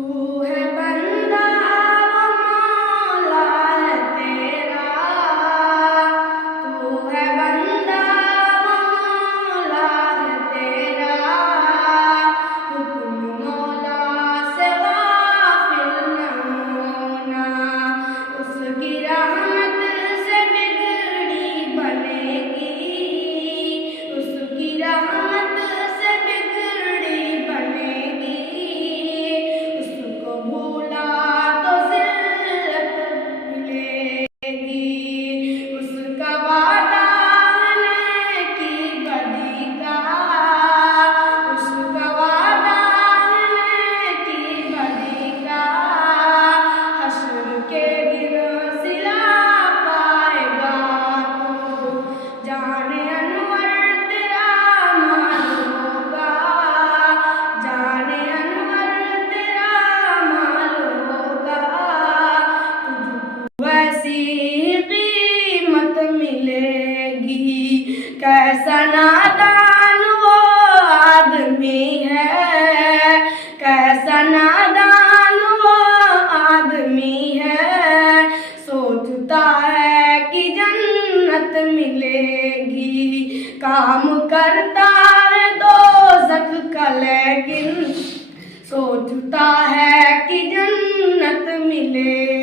तू है बंदा वो मौला है तेरा, तू है बंदा वो मौला है तेरा, हुक्म मौला से गाफिल न होना, उसकी रहमत से बिगड़ी बनेगी, उसकी रहमत से बिगड़ी बनेगी, उसको भूला तो ज़िल्लत मिलेगी, उसका वादा है नेकी बदी का, उसका वादा है नेकी बदी का, हश्र के दिन सिला पाएगा तू, जाने अनवर तेरा माल होगा, जाने अनवर तेरा माल होगा, तुझको ऐसी कीमत मिलेगी, कैसा नादान वो आदमी है, कैसा नादान वो आदमी है, सोचता है कि जन्नत मिलेगी, काम करता है दोज़ख का लेकिन सोचता है कि जन्नत मिलेगी।